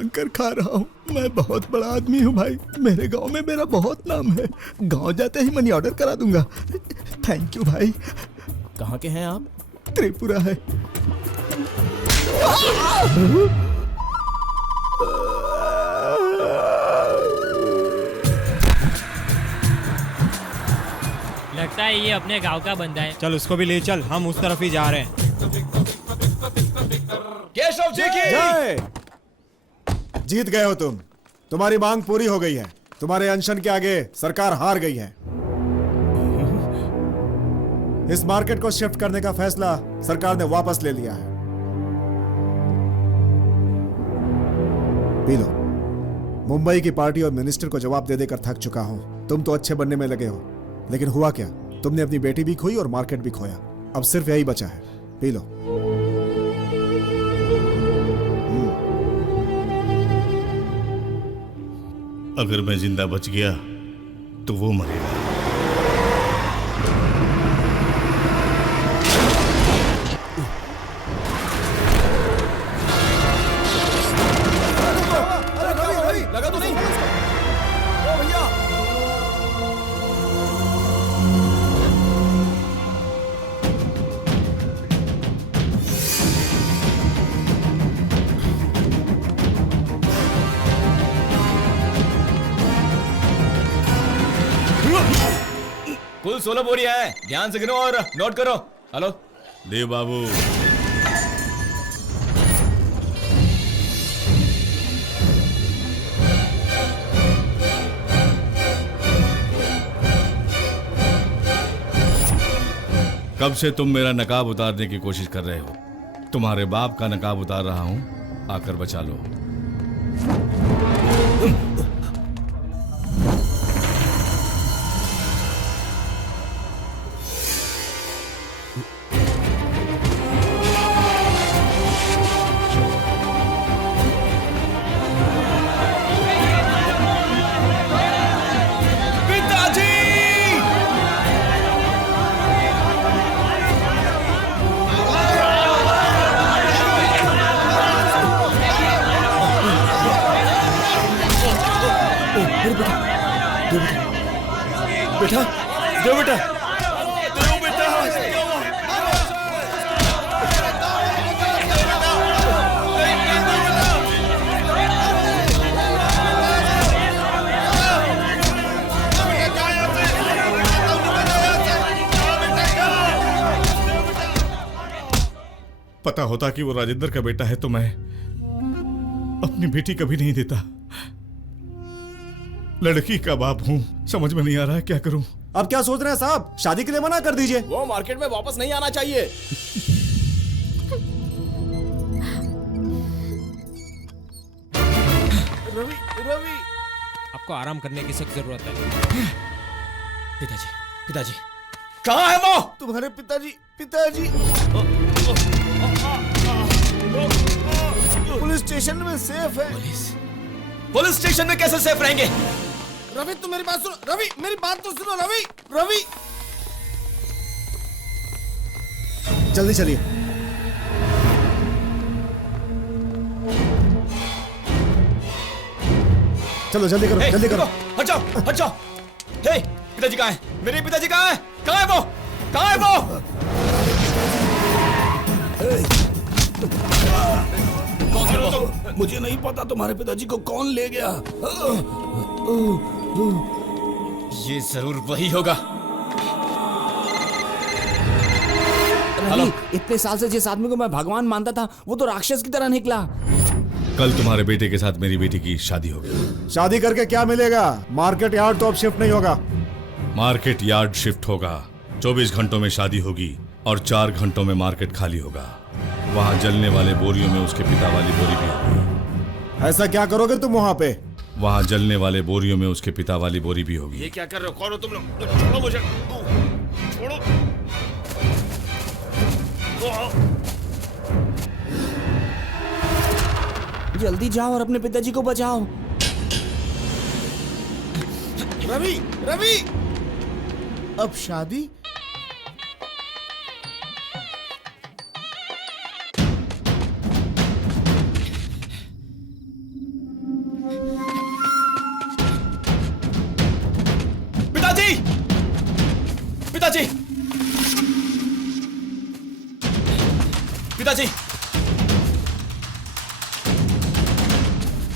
मांग कर खा रहा हूँ। मैं बहुत बड़ा आदमी हूँ भाई, मेरे गांव में मेरा बहुत नाम है। गांव जाते ही मनी ऑर्डर करा दूंगा। थैंक यू भाई। कहाँ के हैं आप? त्रिपुरा है। लगता है ये अपने गांव का बंदा है। चल उसको भी ले चल, हम उस तरफ ही जा रहे हैं। केशव जी की जय। जीत गए हो तुम, तुम्हारी मांग पूरी हो गई है। तुम्हारे अनशन के आगे सरकार हार गई है। इस मार्केट को शिफ्ट करने का फैसला सरकार ने वापस ले लिया है। P low. मुंबई की पार्टी और मिनिस्टर को जवाब दे देकर थक चुका हूं। तुम तो अच्छे बनने में लगे हो, लेकिन हुआ क्या? तुमने अपनी बेटी भी खोई और मार्केट भी खोया। अब सिर्फ यही बचा है, पी लो। अगर मैं जिंदा बच गया तो वो मरेगा। लगा तो नहीं? ओ भैया, कुल 16 बोरियां है। ध्यान से गिनो और नोट करो। हेलो देव बाबू, कब से तुम मेरा नकाब उतारने की कोशिश कर रहे हो? तुम्हारे बाप का नकाब उतार रहा हूं, आकर बचा लो। बेटा, दो बेटा, दो बेटा। पता होता कि वो राजेंद्र का बेटा है तो मैं अपनी बेटी कभी नहीं देता। लड़की का बाप हूं, समझ में नहीं आ रहा है क्या करूं। अब क्या सोच रहे हैं साहब? शादी के लिए मना कर दीजिए। वो मार्केट में वापस नहीं आना चाहिए। रवि, रवि, आपको आराम करने की सख्त जरूरत है। पिताजी, पिताजी, कहाँ है वो? तुम्हारे पिताजी, पिताजी पुलिस स्टेशन में सेफ है। पुलिस स्टेशन में कैसे सेफ रहेंगे? रवि, तुम मेरी बात सुनो। रवि, मेरी बात तो सुनो। रवि, रवि, जल्दी चलिए। चलो जल्दी करो, जल्दी करो। हट जाओ, हट जाओ। हे, पिताजी कहाँ है? मेरे पिताजी कहाँ है? कहाँ है वो? कहाँ है वो? मुझे नहीं पता तुम्हारे पिताजी को कौन ले गया। ये जरूर वही होगा। रवि, इतने साल से जिस आदमी को मैं भगवान मानता था वो तो राक्षस की तरह निकला। कल तुम्हारे बेटे के साथ मेरी बेटी की शादी होगी। शादी करके क्या मिलेगा? मार्केट यार्ड तो अब शिफ्ट नहीं होगा। मार्केट यार्ड शिफ्ट होगा। 24 घंटों में शादी होगी और 4 घंटों में मार्केट खाली होगा। वहां जलने वाले बोरियों में उसके पिता वाली बोरी भी होगी। ऐसा क्या करोगे तुम वहां पे? वहां जलने वाले बोरियों में उसके पिता वाली बोरी भी होगी। ये क्या कर रहे हो? कौन हो तुम लोग? छोड़ो मुझे, छोड़ो। जल्दी जाओ और अपने पिताजी को बचाओ। रवि, रवि, अब शादी? पिताजी,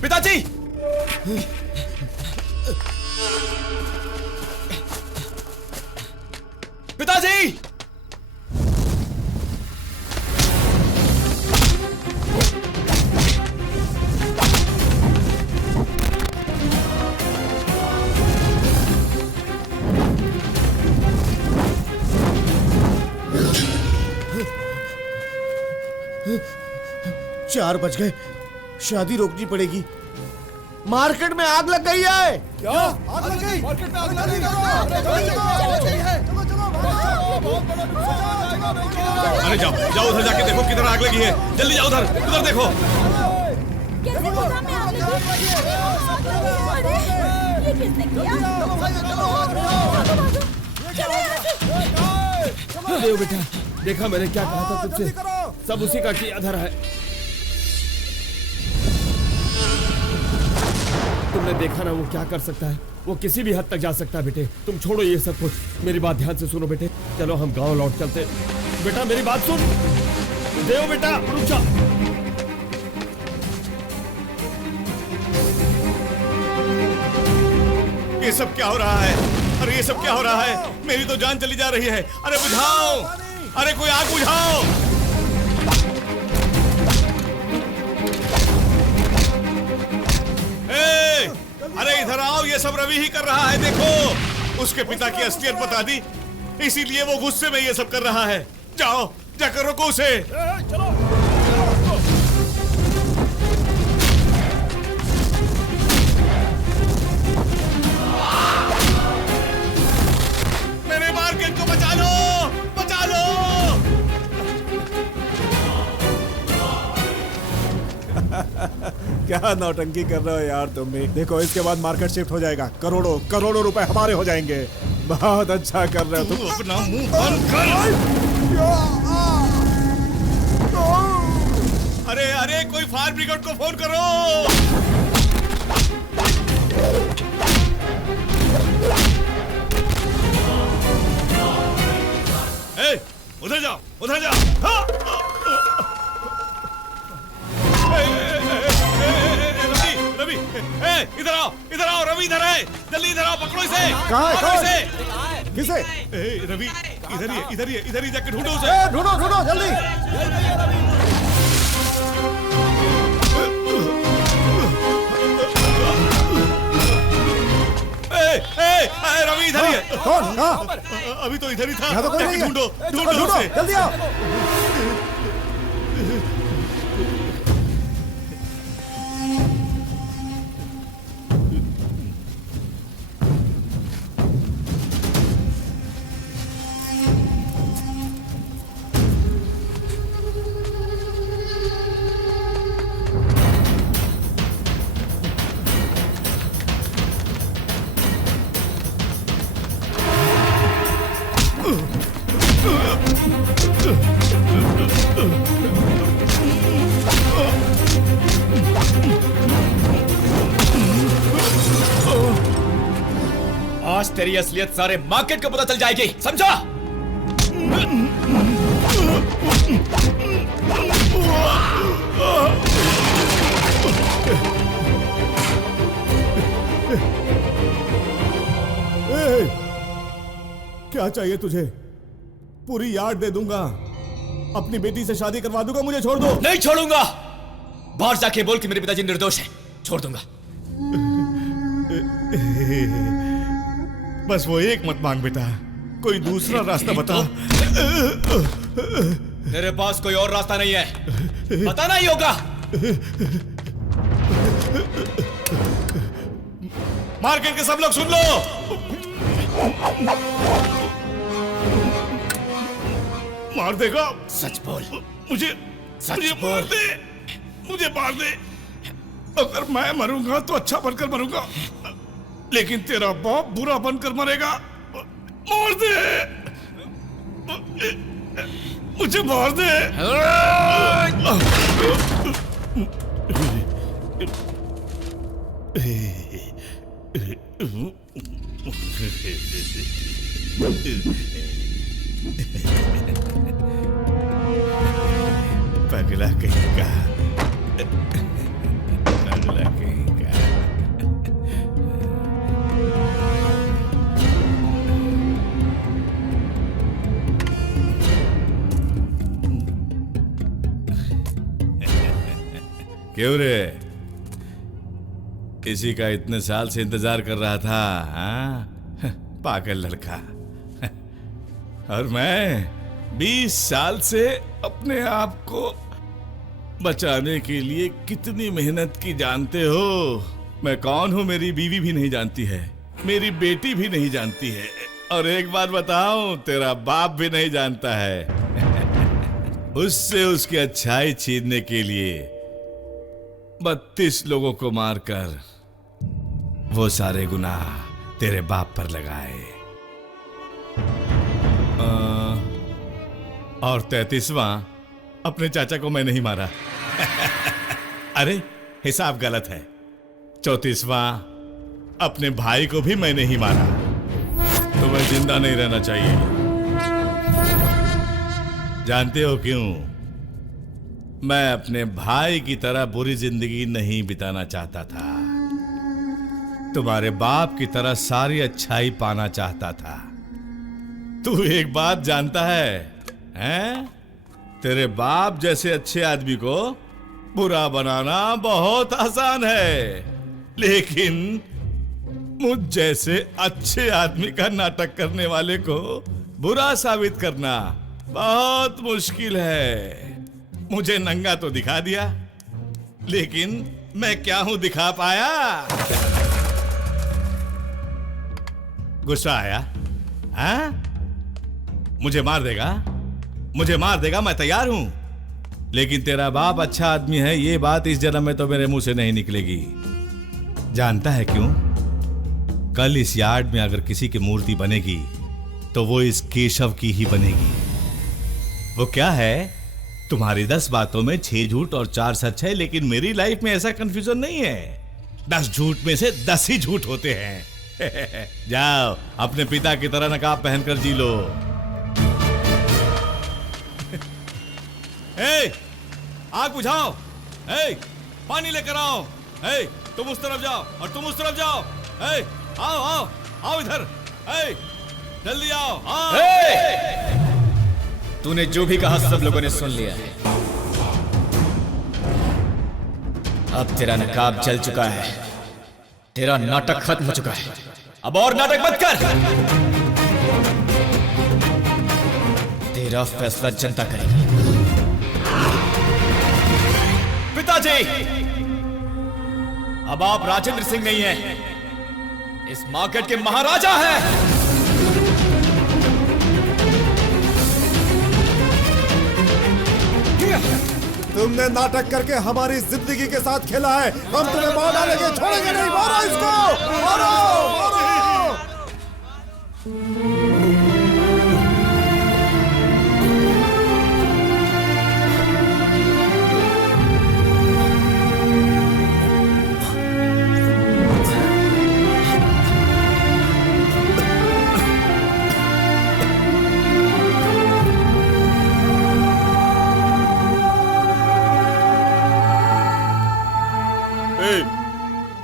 पिताजी, पिताजी, 4 बज गए, शादी रोकनी पड़ेगी। मार्केट में आग लग गई है। क्या आग लग गई? मार्केट में आग लग गई। अरे जाओ जाओ उधर जाके देखो किधर आग लगी है। जल्दी जाओ उधर, उधर देखो। कैसे गोदाम में आग लगी? अरे ये किसने किया? चलो यहाँ से। देव बेटा, देखा मैंने क्या कहा था तुझसे, सब उसी का किया धरा है। तुमने देखा ना वो क्या कर सकता है, वो किसी भी हद तक जा सकता है। बेटे तुम छोड़ो ये सब कुछ, मेरी बात ध्यान से सुनो बेटे। चलो हम गांव लौट चलते। बेटा मेरी बात सुन। देव बेटा रुक जा। ये सब क्या हो रहा है? अरे ये सब क्या हो रहा है? मेरी तो जान चली जा रही है। अरे बुझाओ, अरे कोई आग बुझाओ। अरे इधर आओ, ये सब रवि ही कर रहा है। देखो उसके पिता की असलियत बता दी, इसीलिए वो गुस्से में ये सब कर रहा है। जाओ जाकर रोको उसे। मेरे मार्केट को बचा लो, बचा लो। क्या नौटंकी कर रहे हो यार तुम भी। देखो इसके बाद मार्केट शिफ्ट हो जाएगा, करोड़ों करोड़ों रुपए हमारे हो जाएंगे। बहुत अच्छा कर रहे हो तुम। अपना मुंह बंद कर। अरे अरे कोई फायर ब्रिगेड को फोन करो। ए, उधर जाओ, उधर जाओ। हाँ! रवि, इधर आओ, इधर आओ। रवि इधर है, जल्दी इधर आओ, पकड़ो इसे। कहाँ है? पकड़ो इसे। किसे? रवि इधर ही, इधर ही, इधर ही जाके ढूंढो उसे। ढूंढो ढूंढो जल्दी। रवि इधर ही है। कौन? कहाँ? अभी तो इधर ही था। यहाँ तो कोई जाके नहीं है। ढूंढो, ढूंढो ढूंढो ढूंढो उसे। जल्दी आओ। आज तेरी असलियत सारे मार्केट को पता चल जाएगी, समझा? क्या चाहिए तुझे? पूरी यार्ड दे दूंगा, अपनी बेटी से शादी करवा दूंगा, मुझे छोड़ दो। नहीं छोड़ूंगा। बाहर जाके बोल कि मेरे पिताजी निर्दोष हैं, छोड़ दूंगा। बस वो एक मत मांग बेटा, कोई दूसरा रास्ता बता। तेरे पास कोई और रास्ता नहीं है, बताना ही होगा। मार्केट के सब लोग सुन लो। मार देगा। सच बोल। मुझे सच मार दे, मुझे मार दे। अगर मैं मरूंगा तो अच्छा बनकर मरूंगा, लेकिन तेरा बाप बुरा बनकर मरेगा। मार दे, मुझे मार दे। अगला कहीं का, अगला कहीं का। क्यों रे, इसी का इतने साल से इंतजार कर रहा था, हाँ? पागल लड़का। और मैं 20 साल से अपने आप को बचाने के लिए कितनी मेहनत की जानते हो? मैं कौन हूं मेरी बीवी भी नहीं जानती है, मेरी बेटी भी नहीं जानती है, और एक बात बताऊं, तेरा बाप भी नहीं जानता है। उससे उसकी अच्छाई छीनने के लिए 32 लोगों को मारकर वो सारे गुनाह तेरे बाप पर लगाए, और 33वां अपने चाचा को मैं नहीं मारा। अरे हिसाब गलत है। 34वां अपने भाई को भी मैं नहीं मारा। तुम्हें जिंदा नहीं रहना चाहिए। जानते हो क्यों? मैं अपने भाई की तरह बुरी जिंदगी नहीं बिताना चाहता था, तुम्हारे बाप की तरह सारी अच्छाई पाना चाहता था। तू एक बात जानता है, हैं? तेरे बाप जैसे अच्छे आदमी को बुरा बनाना बहुत आसान है, लेकिन मुझ जैसे अच्छे आदमी का नाटक करने वाले को बुरा साबित करना बहुत मुश्किल है। मुझे नंगा तो दिखा दिया, लेकिन मैं क्या हूं दिखा पाया? गुस्सा आया? हाँ? मुझे मार देगा, मुझे मार देगा, मैं तैयार हूं। लेकिन तेरा बाप अच्छा आदमी है, ये बात इस जन्म में तो मेरे मुंह से नहीं निकलेगी। जानता है क्यों? कल इस यार्ड में अगर किसी की मूर्ति बनेगी तो वो इस केशव की ही बनेगी। वो क्या है, तुम्हारी 10 बातों में 6 झूठ और 4 सच है, लेकिन मेरी लाइफ में ऐसा कंफ्यूजन नहीं है। 10 झूठ में से 10 ही झूठ होते हैं। जाओ अपने पिता की तरह नकाब पहनकर जी लो। आग बुझाओ, पानी लेकर आओ, तुम उस तरफ जाओ और तुम उस तरफ जाओ, आओ आओ आओ इधर, जल्दी आओ, तूने जो भी कहा सब लोगों ने सुन लिया। अब तेरा नकाब जल चुका है, तेरा नाटक खत्म हो चुका है। अब और नाटक मत कर। तेरा फैसला जनता करेगी। पिताजी, अब आप राजेंद्र सिंह नहीं हैं, इस मार्केट के महाराजा हैं। तुमने नाटक करके हमारी जिंदगी के साथ खेला है, हम तुम्हें मार डालेंगे, छोड़ेंगे नहीं। मारो इसको, मारो, मारो।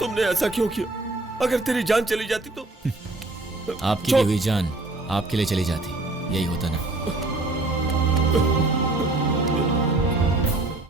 तुमने ऐसा क्यों किया? अगर तेरी जान चली जाती तो? आपकी ली हुई जान आपके लिए चली जाती, यही होता ना।